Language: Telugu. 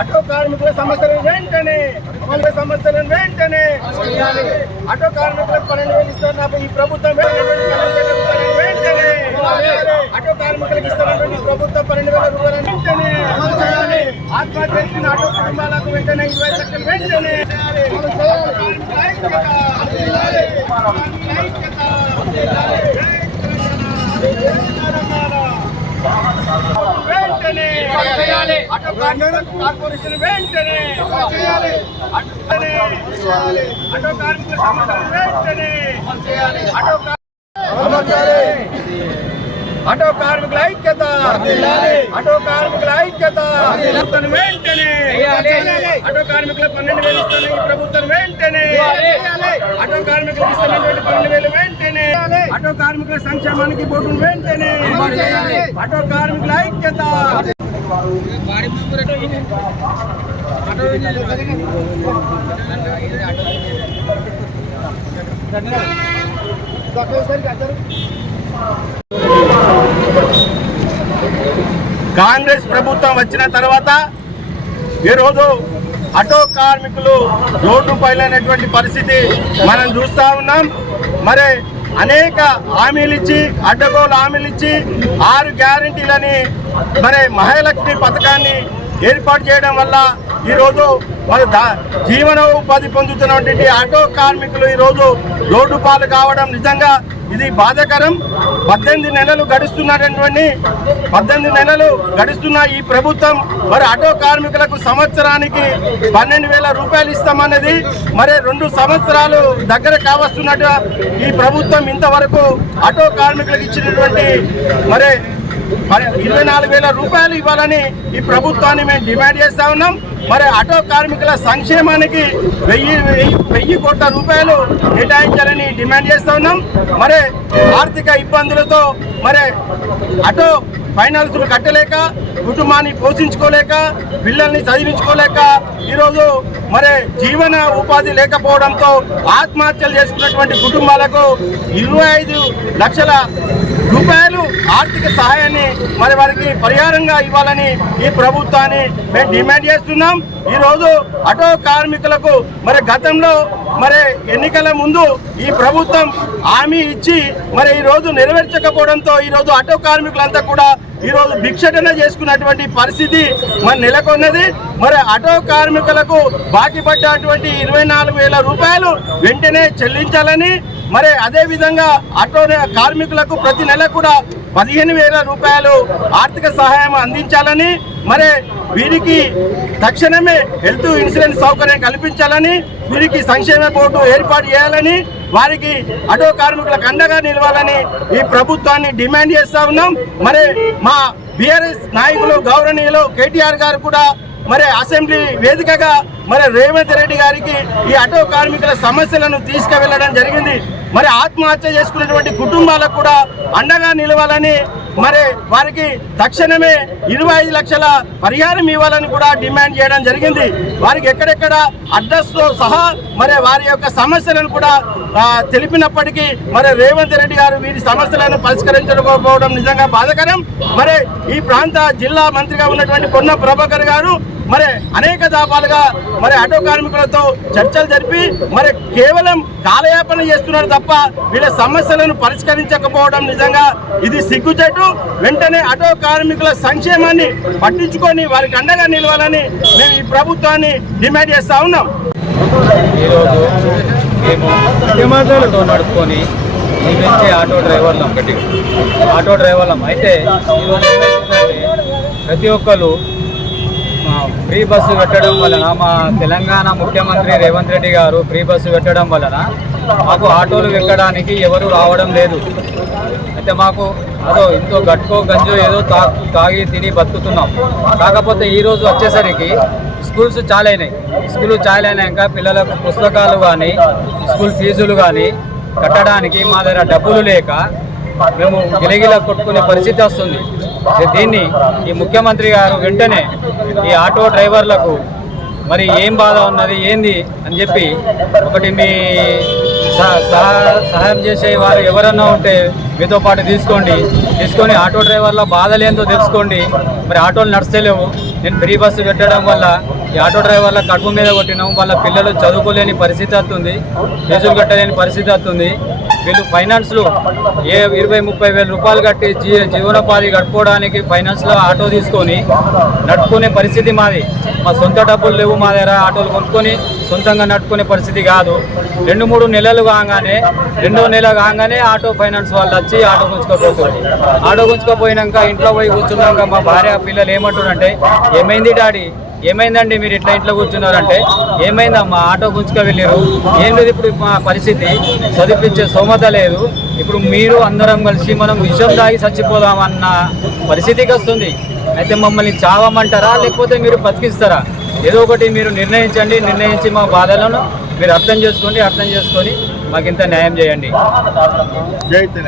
ఆటో కార్మికుల సమస్యలను వెంటనే ఆటో కార్మికులకు 12,000 ఇస్తున్నప్పుడు ఈ ప్రభుత్వం వెంటనే ఆటో కార్మికులకు ఇస్తున్నటువంటి ఈ ప్రభుత్వం 12,000 రూపాయలు వెంటనే ఆత్మహత్య చేసిన ఆటో కుటుంబాలకు వెంటనే 20 లక్షలు వెంటనే ఆటో కార్పొరేషన్ వెంటనే ఆటో కార్మికుల సమస్యలు వెంటనే ఆటో కార్మికుల ఐక్యత ఆటో కార్మికుల ఐక్యత వెంటనే ఆటో కార్మికులకు 12,000 ఇస్తున్న ఈ ప్రభుత్వం వెంటనే ఆటో కార్మికులకు ఇస్తున్నటువంటి 12,000 వెంటనే ఆటో కార్మికుల సంక్షేమానికి బోర్డు వెంటనే ఆటో కార్మికుల ఐక్యత కాంగ్రెస్ ప్రభుత్వం వచ్చిన తర్వాత ఈరోజు ఆటో కార్మికులు రోడ్డు పైలైనటువంటి పరిస్థితి మనం చూస్తూ ఉన్నాం. మరి అనేక హామీలు ఇచ్చి అడ్డగోలు హామీలు ఇచ్చి 6 గ్యారంటీలని మరి మహాలక్ష్మి పథకాన్ని ఏర్పాటు చేయడం వల్ల ఈరోజు మరి జీవనోపాధి పొందుతున్నటువంటి ఆటో కార్మికులు ఈరోజు రోడ్డు పాలు కావడం నిజంగా ఇది బాధాకరం. 18 నెలలు గడుస్తున్న ఈ ప్రభుత్వం మరి ఆటో కార్మికులకు సంవత్సరానికి 12,000 రూపాయలు ఇస్తామన్నది మరి 2 సంవత్సరాలు దగ్గర కావస్తున్నట్టు ఈ ప్రభుత్వం ఇంతవరకు ఆటో కార్మికులకు ఇచ్చినటువంటి మరి 24,000 రూపాయలు ఇవ్వాలని ఈ ప్రభుత్వాన్ని మేము డిమాండ్ చేస్తా ఉన్నాం. మరి ఆటో కార్మికుల సంక్షేమానికి 1,000 కోట్ల రూపాయలు కేటాయించాలని డిమాండ్ చేస్తా ఉన్నాం. మరి ఆర్థిక ఇబ్బందులతో మరి ఆటో ఫైనాన్సులు కట్టలేక, కుటుంబాన్ని పోషించుకోలేక, పిల్లల్ని చదివించుకోలేక ఈరోజు మరి జీవన ఉపాధి లేకపోవడంతో ఆత్మహత్యలు చేసుకున్నటువంటి కుటుంబాలకు 25 లక్షల రూపాయలు ఆర్థిక సహాయాన్ని మరి వారికి పరిహారంగా ఇవ్వాలని ఈ ప్రభుత్వాన్ని మేము డిమాండ్ చేస్తున్నాం. ఈరోజు ఆటో కార్మికులకు మరి గతంలో మరి ఎన్నికల ముందు ఈ ప్రభుత్వం హామీ ఇచ్చి మరి ఈరోజు నెరవేర్చకపోవడంతో ఈరోజు ఆటో కార్మికులంతా కూడా ఈరోజు భిక్షటన చేసుకున్నటువంటి పరిస్థితి మరి నెలకొన్నది. మరి ఆటో కార్మికులకు బాకీ పడ్డటువంటి 24,000 రూపాయలు వెంటనే చెల్లించాలని, మరి అదేవిధంగా ఆటో కార్మికులకు ప్రతి నెల కూడా 15,000 రూపాయలు ఆర్థిక సహాయం అందించాలని, మరి వీరికి తక్షణమే హెల్త్ ఇన్సూరెన్స్ సౌకర్యం కల్పించాలని, వీరికి సంక్షేమ బోర్డు ఏర్పాటు చేయాలని, వారికి ఆటో కార్మికులకు అండగా నిలవాలని ఈ ప్రభుత్వాన్ని డిమాండ్ చేస్తా ఉన్నాం. మరి మా బీఆర్ఎస్ నాయకులు గౌరవనీయులు కేటీఆర్ గారు కూడా మరి అసెంబ్లీ వేదికగా మరి రేవంత్ రెడ్డి గారికి ఈ ఆటో కార్మికుల సమస్యలను తీసుకువెళ్ళడం జరిగింది. మరి ఆత్మహత్య చేసుకున్నటువంటి కుటుంబాలకు కూడా అండగా నిలవాలని, మరి వారికి తక్షణమే 25 లక్షల పరిహారం ఇవ్వాలని కూడా డిమాండ్ చేయడం జరిగింది. వారికి ఎక్కడెక్కడ అడ్రస్తో సహా మరి వారి యొక్క సమస్యలను కూడా తెలిపినప్పటికీ మరి రేవంత్ రెడ్డి గారు వీరి సమస్యలను పరిష్కరించకపోవడం నిజంగా బాధాకరం. మరి ఈ ప్రాంత జిల్లా మంత్రిగా ఉన్నటువంటి పొన్న ప్రభాకర్ గారు మరి అనేక దఫాలుగా మరి ఆటో కార్మికులతో చర్చలు జరిపి మరి కేవలం కాలయాపన చేస్తున్నారు తప్ప వీళ్ళ సమస్యలను పరిష్కరించకపోవడం నిజంగా ఇది సిగ్గుచేటు. వెంటనే ఆటో కార్మికుల సంక్షేమాన్ని పట్టించుకొని వారికి అండగా నిలవాలని మేము ఈ ప్రభుత్వాన్ని డిమాండ్ చేస్తా ఉన్నాం. ఈరోజు మేము ఆటో నడుపుకొని జీవించే ఆటో డ్రైవర్లం అయితే ఈరోజు ప్రతి ఒక్కరు ఫ్రీ బస్సు పెట్టడం వలన, మా తెలంగాణ ముఖ్యమంత్రి రేవంత్ రెడ్డి గారు ఫ్రీ బస్సు పెట్టడం వలన మాకు ఆటోలు ఎక్కడానికి ఎవరు రావడం లేదు. అయితే మాకు ఇంతో గట్టుకో గంజో ఏదో తాగి తిని బతుకుతున్నాం. కాకపోతే ఈరోజు వచ్చేసరికి స్కూల్స్ చాలా అయినాక పిల్లలకు పుస్తకాలు కానీ స్కూల్ ఫీజులు కానీ కట్టడానికి మా దగ్గర డబ్బులు లేక మేము గిలగిల కొట్టుకునే పరిస్థితి వస్తుంది. దీన్ని ఈ ముఖ్యమంత్రి గారు వెంటనే ఈ ఆటో డ్రైవర్లకు మరి ఏం బాధ ఉన్నది ఏంది అని చెప్పి ఒకటి మీ సహాయం చేసే వారు ఎవరన్నా ఉంటే మీతో పాటు తీసుకొని ఆటో డ్రైవర్ల బాధలేందో తెలుసుకోండి. మరి ఆటోలు నడుస్తలేవు, నేను ఫ్రీ బస్సు పెట్టడం వల్ల ఈ ఆటో డ్రైవర్ల కడుపు మీద కొట్టినాం, వాళ్ళ పిల్లలు చదువుకోలేని పరిస్థితి వస్తుంది, ఫీజులు కట్టలేని పరిస్థితి వస్తుంది. వీళ్ళు ఫైనాన్స్లు 20-30 వేల రూపాయలు కట్టి జీవనోపాధి గడుపుకోవడానికి ఫైనాన్స్లో ఆటో తీసుకొని నడుపుకునే పరిస్థితి మాది. మా సొంత డబ్బులు లేవు మా దగ్గర, ఆటోలు కొనుక్కొని సొంతంగా నడుపుకునే పరిస్థితి కాదు. 2-3 నెలలు కాగానే 2వ నెల కాగానే ఆటో ఫైనాన్స్ వాళ్ళు వచ్చి ఆటో గుంజుకోపోతుంది. ఆటో గుంజుకోపోయినాక ఇంట్లో పోయి కూర్చున్నాక మా భార్య పిల్లలు ఏమంటారంటే, ఏమైంది డాడీ, ఏమైందండి మీరు ఇట్లా ఇంట్లో కూర్చున్నారంటే, ఏమైందమ్మా ఆటో గుంజుకు వెళ్ళారు, ఏం లేదు ఇప్పుడు మా పరిస్థితి, చదివించే స్తోమత లేదు, ఇప్పుడు మీరు అందరం కలిసి మనం విషం తాగి చచ్చిపోదామన్న పరిస్థితికి వస్తుంది. అయితే మమ్మల్ని చావమంటారా లేకపోతే మీరు బతికిస్తారా? ఏదో ఒకటి మీరు నిర్ణయించండి. నిర్ణయించి మా బాధలను మీరు అర్థం చేసుకొని మాకు ఇంత న్యాయం చేయండి. జై తెలంగాణ.